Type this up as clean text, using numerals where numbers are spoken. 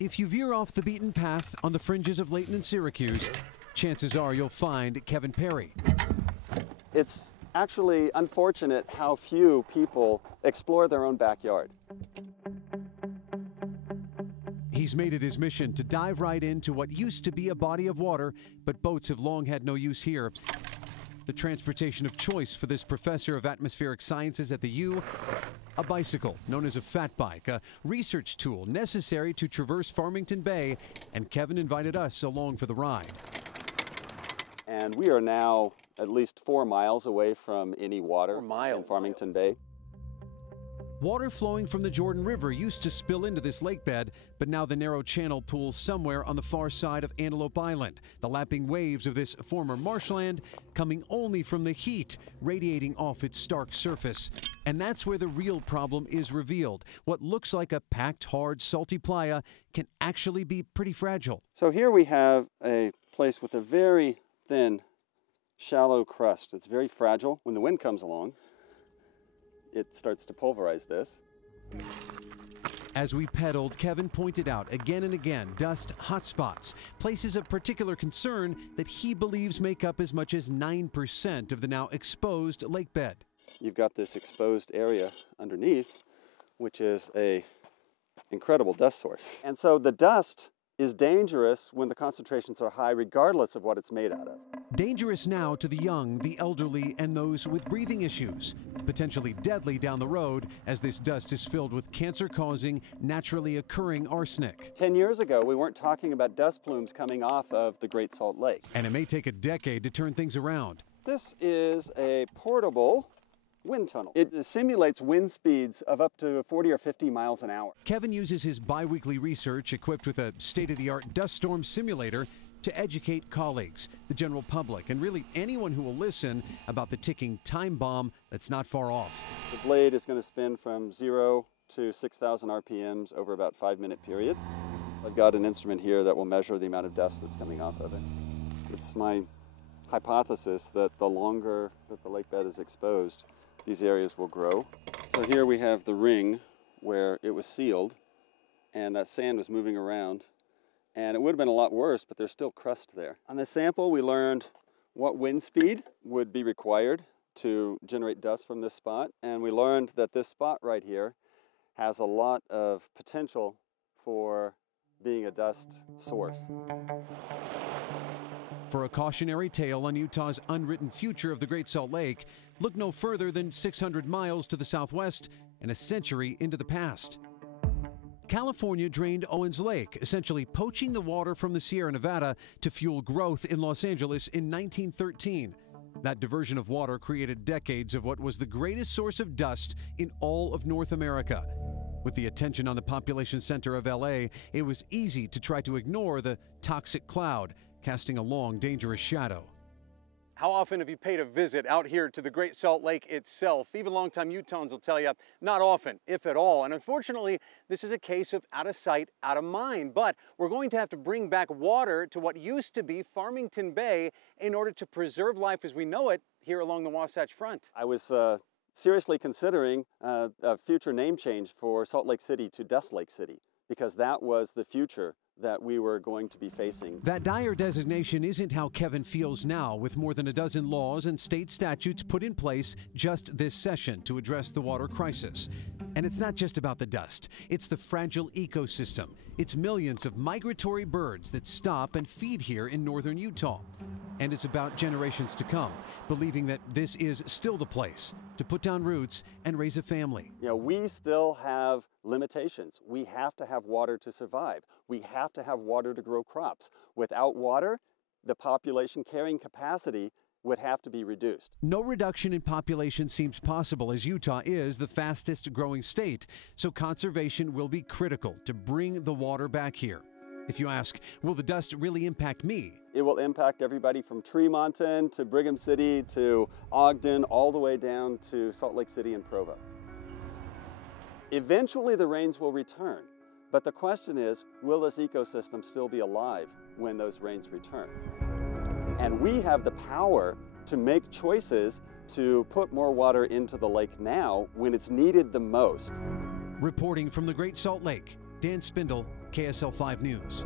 If you veer off the beaten path on the fringes of Layton and Syracuse, chances are you'll find Kevin Perry. It's actually unfortunate how few people explore their own backyard. He's made it his mission to dive right into what used to be a body of water, but boats have long had no use here. The transportation of choice for this professor of atmospheric sciences at the U, a bicycle known as a fat bike, a research tool necessary to traverse Farmington Bay, and Kevin invited us along for the ride. And we are now at least 4 miles away from any water in Farmington Bay. Water flowing from the Jordan River used to spill into this lake bed, but now the narrow channel pools somewhere on the far side of Antelope Island. The lapping waves of this former marshland coming only from the heat radiating off its stark surface. And that's where the real problem is revealed. What looks like a packed, hard, salty playa can actually be pretty fragile. So here we have a place with a very thin, shallow crust. It's very fragile. When the wind comes along, it starts to pulverize this. As we pedaled, Kevin pointed out again and again dust hotspots, places of particular concern that he believes make up as much as 9% of the now exposed lake bed. You've got this exposed area underneath, which is an incredible dust source. And so the dust is dangerous when the concentrations are high, regardless of what it's made out of. Dangerous now to the young, the elderly, and those with breathing issues. Potentially deadly down the road as this dust is filled with cancer-causing, naturally occurring arsenic. 10 years ago, we weren't talking about dust plumes coming off of the Great Salt Lake. And it may take a decade to turn things around. This is a portable wind tunnel. It simulates wind speeds of up to 40 or 50 miles an hour. Kevin uses his bi-weekly research equipped with a state-of-the-art dust storm simulator to educate colleagues, the general public, and really anyone who will listen about the ticking time bomb that's not far off. The blade is going to spin from 0 to 6,000 RPMs over about a 5-minute period. I've got an instrument here that will measure the amount of dust that's coming off of it. It's my hypothesis that the longer that the lake bed is exposed, these areas will grow. So here we have the ring where it was sealed and that sand was moving around, and it would have been a lot worse, but there's still crust there. On this sample, we learned what wind speed would be required to generate dust from this spot, and we learned that this spot right here has a lot of potential for being a dust source. For a cautionary tale on Utah's unwritten future of the Great Salt Lake, look no further than 600 miles to the southwest and a century into the past. California drained Owens Lake, essentially poaching the water from the Sierra Nevada to fuel growth in Los Angeles in 1913. That diversion of water created decades of what was the greatest source of dust in all of North America. With the attention on the population center of LA, it was easy to try to ignore the toxic cloud, casting a long, dangerous shadow. How often have you paid a visit out here to the Great Salt Lake itself? Even longtime Utahns will tell you, not often, if at all. And unfortunately, this is a case of out of sight, out of mind. But we're going to have to bring back water to what used to be Farmington Bay in order to preserve life as we know it here along the Wasatch Front. I was seriously considering a future name change for Salt Lake City to Dust Lake City, because that was the future that we were going to be facing. That dire designation isn't how Kevin feels now, with more than a dozen laws and state statutes put in place just this session to address the water crisis. And it's not just about the dust, it's the fragile ecosystem. It's millions of migratory birds that stop and feed here in northern Utah. And it's about generations to come, believing that this is still the place to put down roots and raise a family. You know, we still have limitations. We have to have water to survive. We have to have water to grow crops. Without water, the population carrying capacity would have to be reduced. No reduction in population seems possible, as Utah is the fastest growing state, so conservation will be critical to bring the water back here. If you ask, will the dust really impact me? It will impact everybody from Tremonton to Brigham City to Ogden, all the way down to Salt Lake City and Provo. Eventually the rains will return, but the question is, will this ecosystem still be alive when those rains return? And we have the power to make choices to put more water into the lake now when it's needed the most. Reporting from the Great Salt Lake, Dan Spindle, KSL 5 News.